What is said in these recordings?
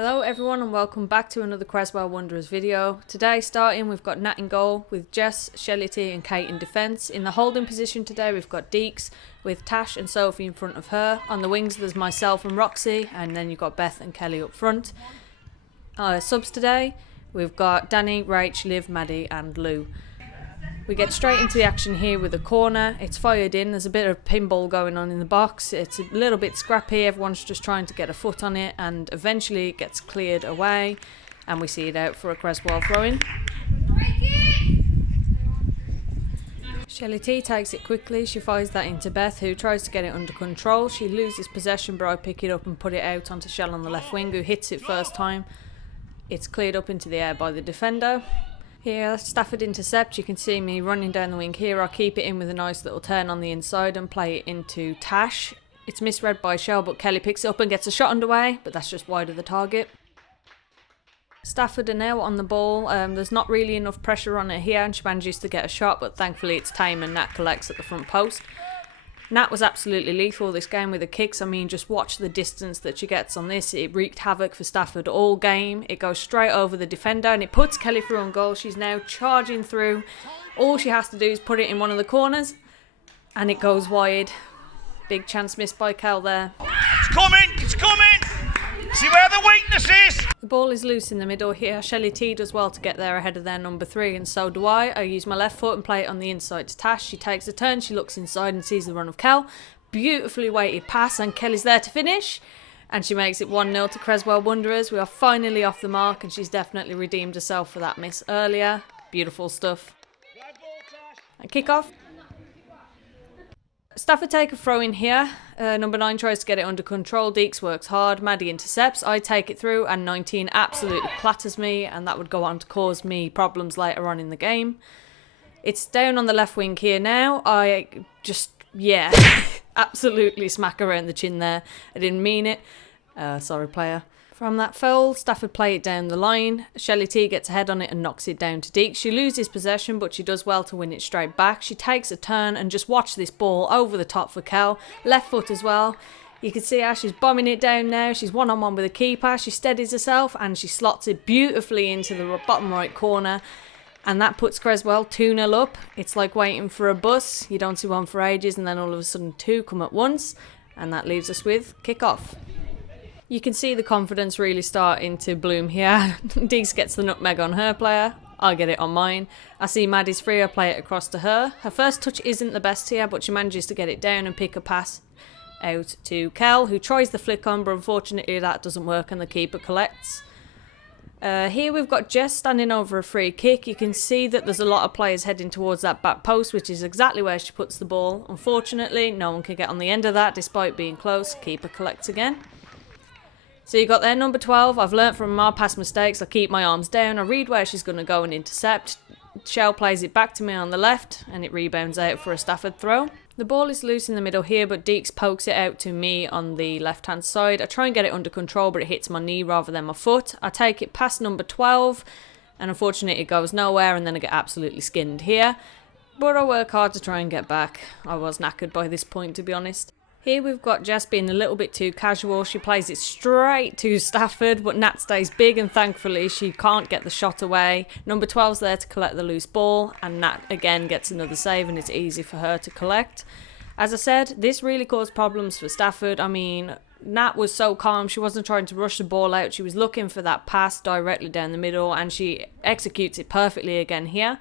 Hello everyone and welcome back to another Cresswell Wanderers video. Today starting we've got Nat in goal with Jess, Shelley T and Kate in defence. In the holding position today we've got Deeks with Tash and Sophie in front of her. On the wings there's myself and Roxy, and then you've got Beth and Kelly up front. Subs today we've got Danny, Rach, Liv, Maddie and Lou. We get straight into the action here with a corner. It's fired in. There's a bit of pinball going on in the box. It's a little bit scrappy. Everyone's just trying to get a foot on it, and eventually it gets cleared away and we see it out for a Cresswell throw-in. Shelley T takes it quickly. She fires that into Beth, who tries to get it under control. She loses possession, but I pick it up and put it out onto Shell on the left wing, who hits it first time. It's cleared up into the air by the defender. Here, Stafford intercept. You can see me running down the wing here. I'll keep it in with a nice little turn on the inside and play it into Tash. It's misread by Shell, but Kelly picks it up and gets a shot underway, but that's just wide of the target. Stafford are now on the ball. There's not really enough pressure on it here, and she manages to get a shot, but thankfully it's tame and Nat collects at the front post. Nat was absolutely lethal this game with the kicks. I mean, just watch the distance that she gets on this. It wreaked havoc for Stafford all game. It goes straight over the defender and it puts Kelly through on goal. She's now charging through. All she has to do is put it in one of the corners and it goes wide. Big chance missed by Kel there. It's coming! It's coming! See where the weakness is! The ball is loose in the middle here. Shelley T does well to get there ahead of their number 3, and so do I. I use my left foot and play it on the inside to Tash. She takes a turn, she looks inside and sees the run of Kel. Beautifully weighted pass, and Kelly's there to finish. And she makes it 1-0 to Cresswell Wanderers. We are finally off the mark, and she's definitely redeemed herself for that miss earlier. Beautiful stuff. And kick off. Stafford take a throw in here. Number 9 tries to get it under control. Deeks works hard. Maddie intercepts. I take it through and 19 absolutely clatters me, and that would go on to cause me problems later on in the game. It's down on the left wing here now. I just, absolutely smack around the chin there. I didn't mean it. Sorry player. From that foul, Stafford play it down the line. Shelley T gets a head on it and knocks it down to Deeks. She loses possession, but she does well to win it straight back. She takes a turn and just watch this ball over the top for Kel. Left foot as well. You can see how she's bombing it down now. She's one-on-one with the keeper. She steadies herself and she slots it beautifully into the bottom right corner. And that puts Cresswell 2-0 up. It's like waiting for a bus. You don't see one for ages and then all of a sudden 2 come at once. And that leaves us with kick-off. You can see the confidence really starting to bloom here. Deeks gets the nutmeg on her player. I get it on mine. I see Maddie's free. I play it across to her. Her first touch isn't the best here, but she manages to get it down and pick a pass out to Kel, who tries the flick on, but unfortunately that doesn't work and the keeper collects. Here we've got Jess standing over a free kick. You can see that there's a lot of players heading towards that back post, which is exactly where she puts the ball. Unfortunately, no one can get on the end of that despite being close. Keeper collects again. So you got there number 12. I've learnt from my past mistakes. I keep my arms down. I read where she's going to go and intercept. Shell plays it back to me on the left and it rebounds out for a Stafford throw. The ball is loose in the middle here, but Deeks pokes it out to me on the left hand side. I try and get it under control, but it hits my knee rather than my foot. I take it past number 12 and unfortunately it goes nowhere, and then I get absolutely skinned here. But I work hard to try and get back. I was knackered by this point, to be honest. Here we've got Jess being a little bit too casual. She plays it straight to Stafford, but Nat stays big and thankfully she can't get the shot away. Number 12's there to collect the loose ball, and Nat again gets another save and it's easy for her to collect. As I said, this really caused problems for Stafford. I mean, Nat was so calm. She wasn't trying to rush the ball out. She was looking for that pass directly down the middle, and she executes it perfectly again here.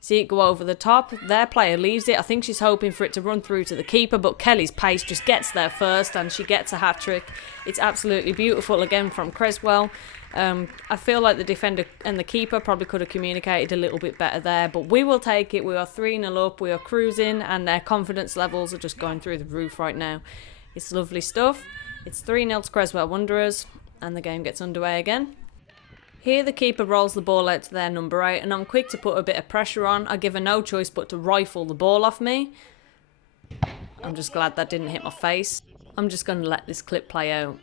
See it go over the top. Their player leaves it. I think she's hoping for it to run through to the keeper, but Kelly's pace just gets there first and she gets a hat-trick. It's absolutely beautiful again from Cresswell. I feel like the defender and the keeper probably could have communicated a little bit better there, but we will take it. We are 3-0 up. We are cruising and their confidence levels are just going through the roof right now. It's lovely stuff. It's 3-0 to Cresswell Wanderers and the game gets underway again. Here the keeper rolls the ball out to their number 8 and I'm quick to put a bit of pressure on. I give her no choice but to rifle the ball off me. I'm just glad that didn't hit my face. I'm just going to let this clip play out.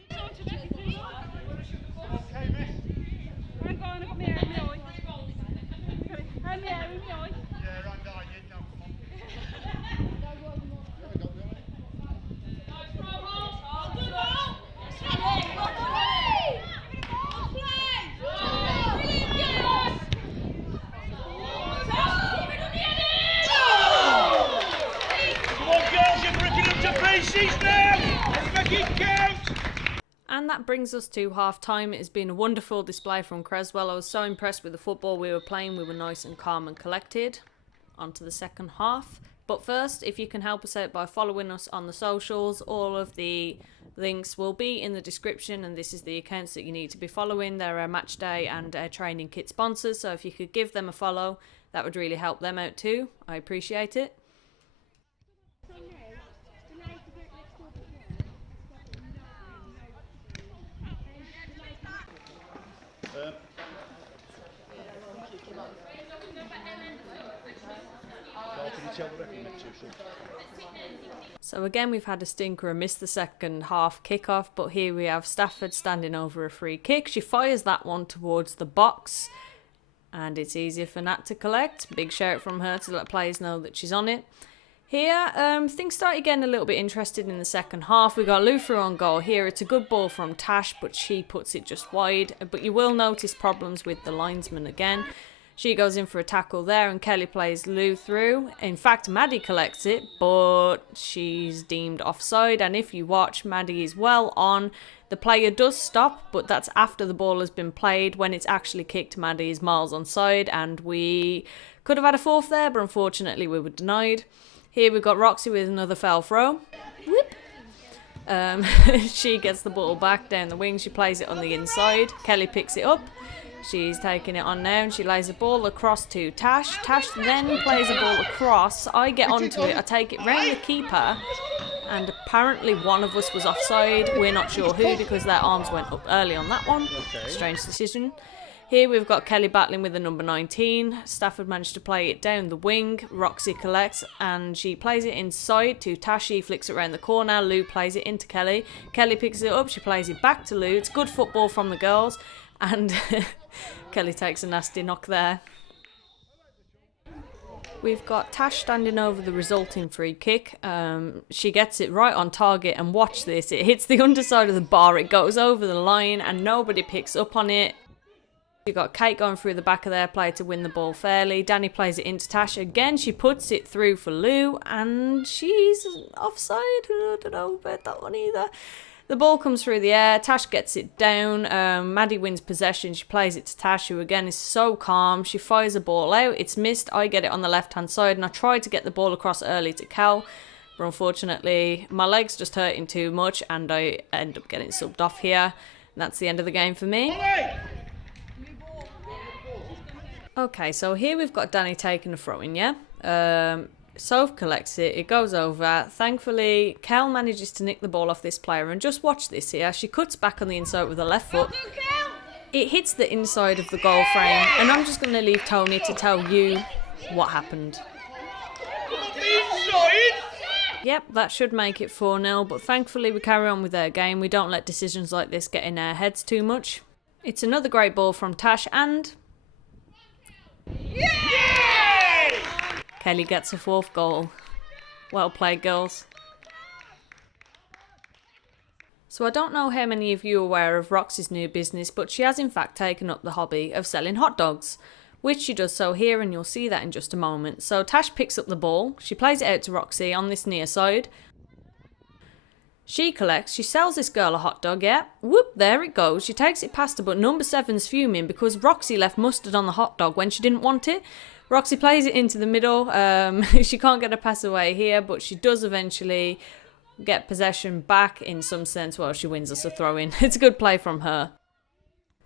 that brings us to half-time. It has been a wonderful display from Cresswell. I was so impressed with the football we were playing. We were nice and calm and collected. On to the second half. But first, if you can help us out by following us on the socials, all of the links will be in the description, and this is the accounts that you need to be following. They're our match day and our training kit sponsors, so if you could give them a follow, that would really help them out too. I appreciate it. So again, we've had a stinker and missed the second half kickoff, but here we have Stafford standing over a free kick. She fires that one towards the box, and it's easier for Nat to collect. Big shout from her to let players know that she's on it. Here, things started getting a little bit interested in the second half. We got Lou through on goal here. It's a good ball from Tash, but she puts it just wide. But you will notice problems with the linesman again. She goes in for a tackle there, and Kelly plays Lou through. In fact, Maddie collects it, but she's deemed offside. And if you watch, Maddie is well on. The player does stop, but that's after the ball has been played. When it's actually kicked, Maddie is miles onside, and we could have had a fourth there, but unfortunately we were denied. Here we've got Roxy with another foul throw. Whoop. She gets the ball back down the wing. She plays it on the inside. Kelly picks it up. She's taking it on now, and she lays a ball across to Tash. Tash then plays a ball across. I get onto it. I take it round the keeper, and apparently one of us was offside. We're not sure who, because their arms went up early on that one. Strange decision. Here we've got Kelly battling with the number 19. Stafford managed to play it down the wing. Roxy collects, and she plays it inside to Tash. She flicks it around the corner. Lou plays it into Kelly. Kelly picks it up. She plays it back to Lou. It's good football from the girls, and Kelly takes a nasty knock there. We've got Tash standing over the resulting free kick. She gets it right on target, and watch this. It hits the underside of the bar. It goes over the line, and nobody picks up on it. You've got Kate going through the back of their play to win the ball fairly. Danny plays it into Tash. Again, she puts it through for Lou, and she's offside. I don't know about that one either. The ball comes through the air. Tash gets it down. Maddie wins possession. She plays it to Tash, who again is so calm. She fires a ball out. It's missed. I get it on the left-hand side, and I tried to get the ball across early to Cal, but unfortunately my leg's just hurting too much, and I end up getting subbed off here. And that's the end of the game for me. Okay, so here we've got Danny taking a throw-in, yeah? Soph collects it, it goes over. Thankfully, Kel manages to nick the ball off this player, and just watch this here. She cuts back on the inside with her left foot. It hits the inside of the goal frame, and I'm just going to leave Tony to tell you what happened. Yep, that should make it 4-0, but thankfully we carry on with our game. We don't let decisions like this get in our heads too much. It's another great ball from Tash, and Kelly gets a fourth goal. Well played, girls. So I don't know how many of you are aware of Roxy's new business, but she has in fact taken up the hobby of selling hot dogs, which she does so here, and you'll see that in just a moment. So Tash picks up the ball. She plays it out to Roxy on this near side. She collects. She sells this girl a hot dog, yeah. Whoop, there it goes. She takes it past her, but number 7's fuming because Roxy left mustard on the hot dog when she didn't want it. Roxy plays it into the middle. She can't get a pass away here, but she does eventually get possession back in some sense. Well, she wins us a throw-in. It's a good play from her.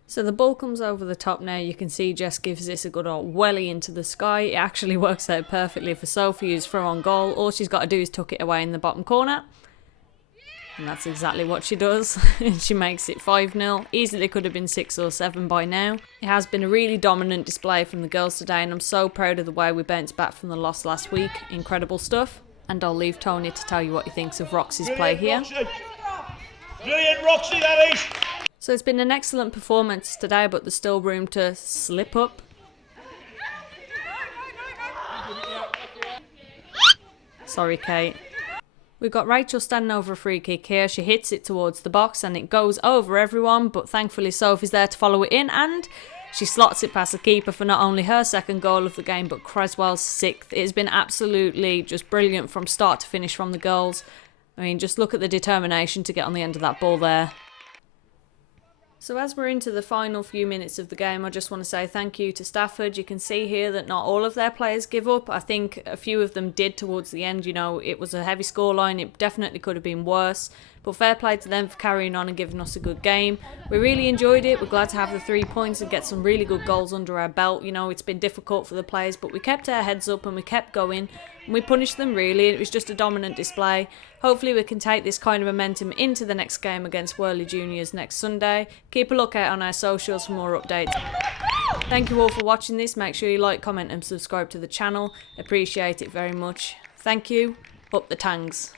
So the ball comes over the top now. You can see Jess gives this a good old welly into the sky. It actually works out perfectly for Sophie, who's throw on goal. All she's got to do is tuck it away in the bottom corner. And that's exactly what she does. She makes it 5-0. Easily could have been 6 or 7 by now. It has been a really dominant display from the girls today, and I'm so proud of the way we bounced back from the loss last week. Incredible stuff. And I'll leave Tony to tell you what he thinks of Roxy's play here. Brilliant, Roxy, that is. So it's been an excellent performance today, but there's still room to slip up. Sorry, Kate. We've got Rachel standing over a free kick here. She hits it towards the box and it goes over everyone, but thankfully Sophie's there to follow it in, and she slots it past the keeper for not only her second goal of the game, but Cresswell's 6th. It's been absolutely just brilliant from start to finish from the girls. I mean, just look at the determination to get on the end of that ball there. So as we're into the final few minutes of the game, I just want to say thank you to Stafford. You can see here that not all of their players give up. I think a few of them did towards the end. You know, it was a heavy scoreline. It definitely could have been worse. But fair play to them for carrying on and giving us a good game. We really enjoyed it. We're glad to have the 3 points and get some really good goals under our belt. You know, it's been difficult for the players, but we kept our heads up and we kept going. And we punished them, really. It was just a dominant display. Hopefully we can take this kind of momentum into the next game against Wyrley Juniors next Sunday. Keep a lookout on our socials for more updates. Thank you all for watching this. Make sure you like, comment and subscribe to the channel. Appreciate it very much. Thank you. Up the tangs.